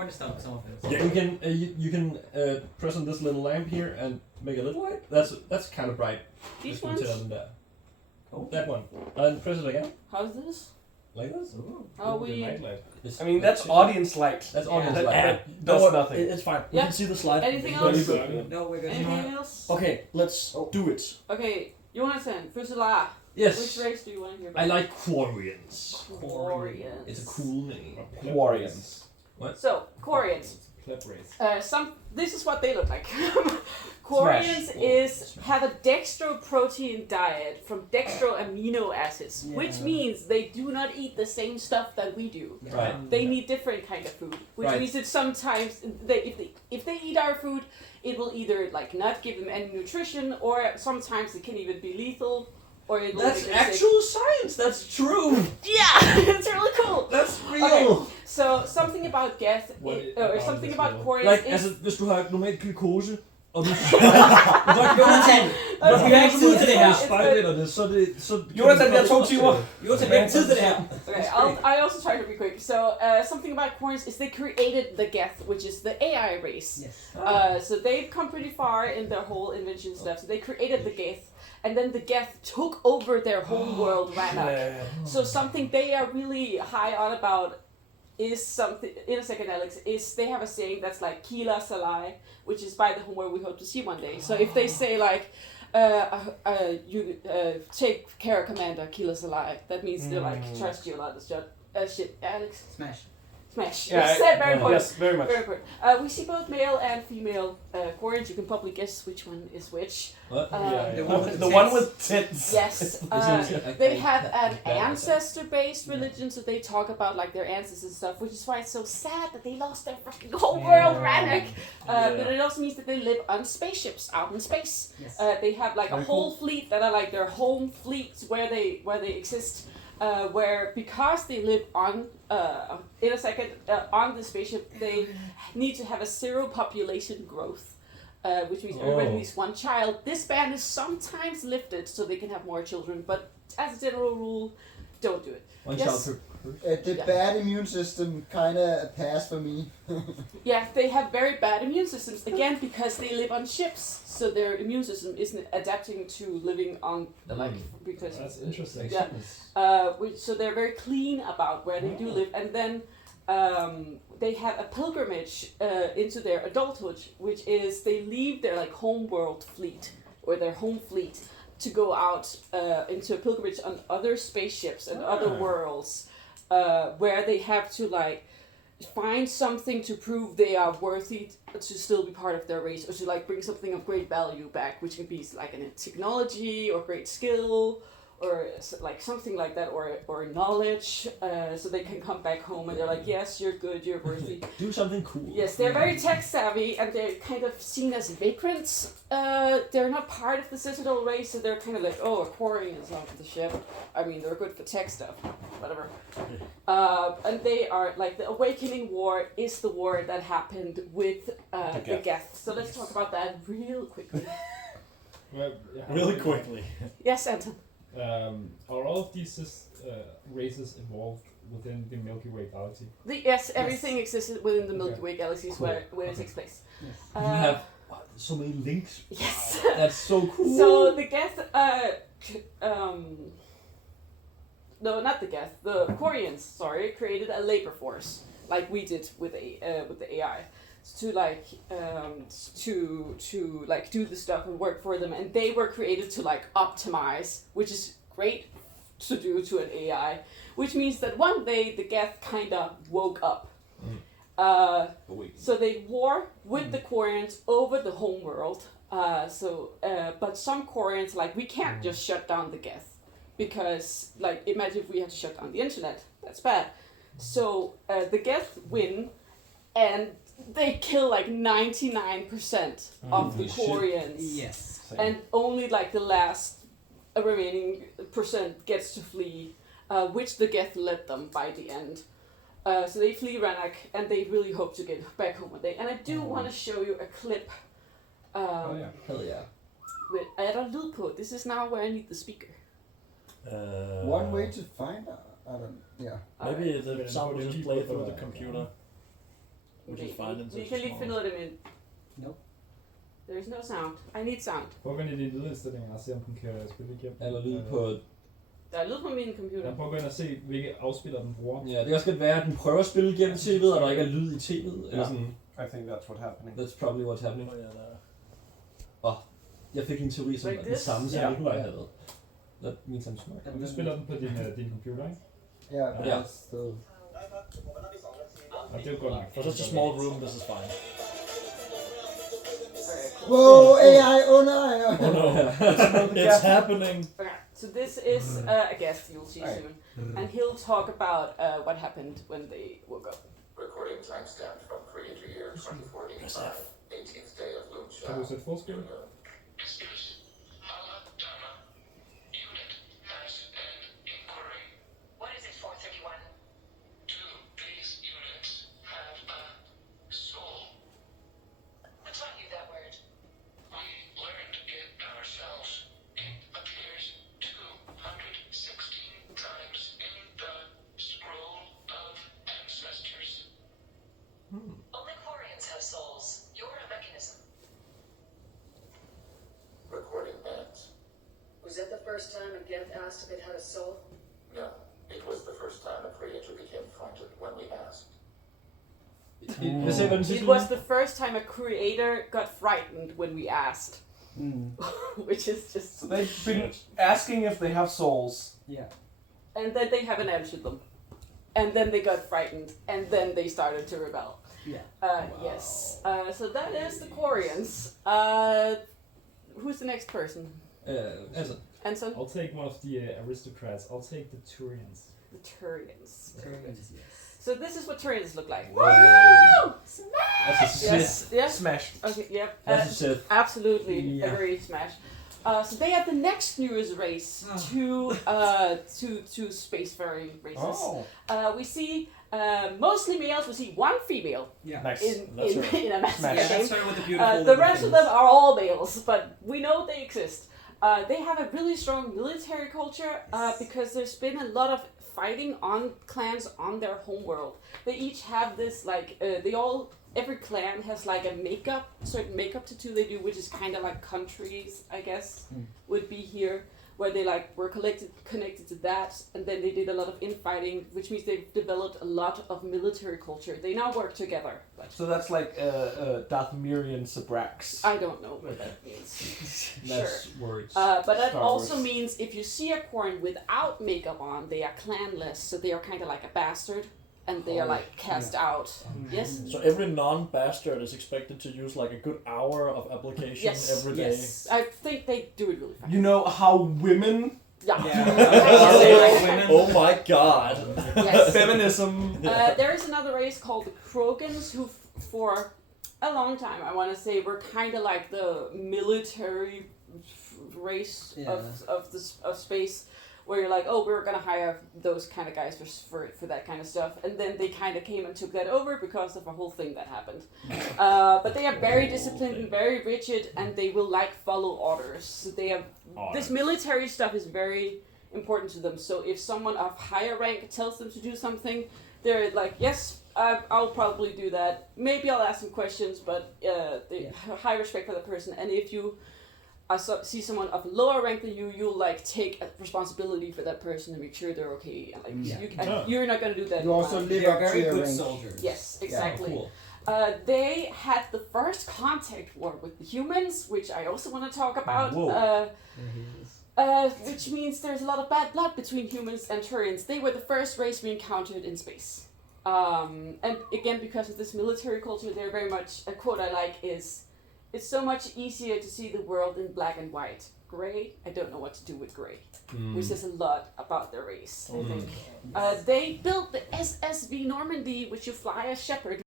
corn is down some of it. Yeah, you can press on this little lamp here and make a little light. That's kind of bright. These Just put ones? it on there. Oh. That one. And press it again. How's this? Like this. Ooh. How With the we? night light. I mean, that's audience light. That's audience That, light. that does nothing. It's fine. We Yeah. can see the slide. Anything Very else? good. No, we're good. Anything else? Okay, let's do it. Okay, Jonathan, Fusela. Yes. Which race do you want to hear I about? like Quarians. Quarians. It's a cool name. Quarians. So, Quarians. Pleb race. This is what they look like. Quarians have a dextroprotein diet from dextro amino acids, which means they do not eat the same stuff that we do. Right. They need different kind of food, which means that sometimes if they eat our food, it will either like not give them any nutrition, or sometimes it can even be lethal, or it will That's make them actual science. That's true. sick. Yeah, it's really cool. That's real. Okay, so something about Geth, or something about Quarians Like, is... altså, hvis du har normal glukose, og du Jonathan! Okay, Vi har ikke tid til det her. spejlænderne, så det... Jonathan, vi har 2 timer. Jonathan, vi har ikke tid til det her. Okay, I also try to be quick. So something about Quarians is they created the Geth, which is the AI race. Yes. So they've come pretty far in their whole invention stuff. So they created the Geth, and then the Geth took over their home world, Rannoch. So something they are really high on about is something, in a second Alex, is they have a saying that's like Kila Salai, which is by the home where we hope to see one day. So if they say like, you take care, Commander, Kila Salai, that means they're like, trust you a lot of shit. Alex? Smash. Smash. Yeah, Yes, very important. Yes, very much. Very important. We see both male and female Quarians. You can probably guess which one is which. What? The one with tits. Yes. They have an ancestor-based religion, so they talk about like their ancestors and stuff, which is why it's so sad that they lost their fucking whole world, Rannoch. But it also means that they live on spaceships out in space. Yes. They have like a whole fleet that are like their home fleets where they exist. Where because they live on on the spaceship, they need to have a zero population growth, which means everybody needs one child. This ban is sometimes lifted so they can have more children, but as a general rule, don't do it. One Yes. child per The bad immune system kind of a pass for me. Yeah, they have very bad immune systems, again, because they live on ships, so their immune system isn't adapting to living on, like, because... That's interesting. Yeah. So they're very clean about where they do live, and then they have a pilgrimage into their adulthood, which is they leave their, like, homeworld fleet, or their home fleet, to go out into a pilgrimage on other spaceships and other worlds, where they have to like find something to prove they are worthy to still be part of their race, or to like bring something of great value back, which can be like a technology or great skill, or like something like that, or knowledge, so they can come back home and they're like, yes, you're good, you're worthy. Do something cool. Yes, they're very tech savvy, and they're kind of seen as vagrants. They're not part of the Citadel race, so they're kind of like, oh, Quarian is off the ship. I mean, they're good for tech stuff, whatever. And they are like, the Awakening War is the war that happened with the Geth. So let's talk about that real quickly. Well, yeah, Really quickly. Yes, Anton. Are all of these races involved within the Milky Way galaxy? Yes, everything exists within the Milky Way galaxies where it takes place. You have so many links. Yes. That's so cool. So the Geth, no, not the Geth, the Quarians, sorry, created a labor force like we did with the AI to like to like do the stuff and work for them, and they were created to like optimize, which is great to do to an AI, which means that one day the Geth kind of woke up. So they war with the Quarians over the home world. But some Quarians, like, we can't just shut down the Geth, because, like, imagine if we had to shut down the internet. That's bad. So the Geth win, and they kill like 99% of the Quarians. Yes. And only like the last remaining percent gets to flee, which the Geth let them by the end. So they flee Rannoch, and they really hope to get back home one day. And I do want to show you a clip. Hell yeah. With er lyd på. This is now where I need the speaker. One way to find out. I don't. Yeah. Maybe the sound will just play through the computer. We find in Vi kan lige finde ud af det, men... Nope. There is no sound. I need sound. Prøv at gå ind i de lydindstillinger og se, om den kan spille igennem. Eller lyd på... Der er lyd på min computer. Jeg prøver at gå ind og se, hvilke afspiller den bruger. Ja, det kan også godt være, at den prøver at spille gennem tv'et, og der ikke er lyd i tv'et. Eller sådan. I think that's what's happening. That's probably what's happening. Jeg fik en teori, som Like var den this? samme, som Ja. Nikolaj havde. That means I'm smart. Du spiller den på din computer, ikke? Yeah, Yeah. still. Og det er jo godt nok. For such a small room, this is fine. Whoa, AI, oh no! Oh no, it's happening. Okay, so this is a guest you'll see soon, and he'll talk about what happened when they woke up. Recording timestamp from creator year 2045, 18th day of Lucia. Kan du sætte forskel? What is it, 431? Do these units have a soul? Who taught you that word? We learned it ourselves. It appears 216 times in the scroll of ancestors. Only Quarians have souls. You're a mechanism. Recording ends. Was that the first time a Geth asked if it had a soul? No, it was the first time a creator became frightened when we asked. Hvad sagde den It sidste? was the first time a creator got frightened when we asked, which is just. So they've been asking if they have souls. Yeah. And then they haven't answered them, and then they got frightened, and then they started to rebel. Yeah. Yes. So that is the Quarians. Who's the next person? Altså, Anson? I'll take one of the aristocrats. I'll take the Turians. The Turians. So this is what Turians look like. Woo! That's a Yes. Sith. Yes. Smashed. Okay. Yep. That's a Sith. Absolutely. Yeah. Very smash. So they are the next newest race to spacefaring races. Oh. We see mostly males. We see one female Nice. in a massive Smash. Yeah, game. that's her with the beautiful. The rest of them are all males, but we know they exist. They have a really strong military culture because there's been a lot of fighting on clans on their homeworld. They each have this every clan has like a certain makeup tattoo they do, which is kind of like countries, I guess, would be here, where they like were connected to that, and then they did a lot of infighting, which means they've developed a lot of military culture. They now work together. So that's like Dathomirian Sabrax. I don't know what that means. That's words. But that Star also Wars. means if you see a Quarian without makeup on, they are clanless, so they are kind of like a bastard, and they are like cast out. Yes. So every non-bastard is expected to use like a good hour of application Yes. every day. Yes. I think they do it really fast. You know how women Yeah. Yeah. Oh my god. Yes. feminism. There is another race called the Krogans, who for a long time, I want to say, were kind of like the military race of space, where you're like, oh, we're gonna hire those kind of guys for that kind of stuff, and then they kind of came and took that over because of a whole thing that happened. But they are very disciplined and very rigid, and they will like follow orders. So they have this military stuff is very important to them. So if someone of higher rank tells them to do something, they're like, yes, I'll probably do that. Maybe I'll ask some questions, but they have high respect for the person. And if you see someone of lower rank than you, you'll like take responsibility for that person and make sure they're okay. And like you're not gonna do that. You also live They are up to very your good rank. soldiers. Yes, exactly. Cool. They had the first contact war with the humans, which I also want to talk about. Which means there's a lot of bad blood between humans and Turians. They were the first race we encountered in space. And again, because of this military culture, they're very much, a quote I like is, it's so much easier to see the world in black and white. Gray, I don't know what to do with gray. Which says a lot about their race, I think. They built the SSV Normandy, which you fly a Shepherd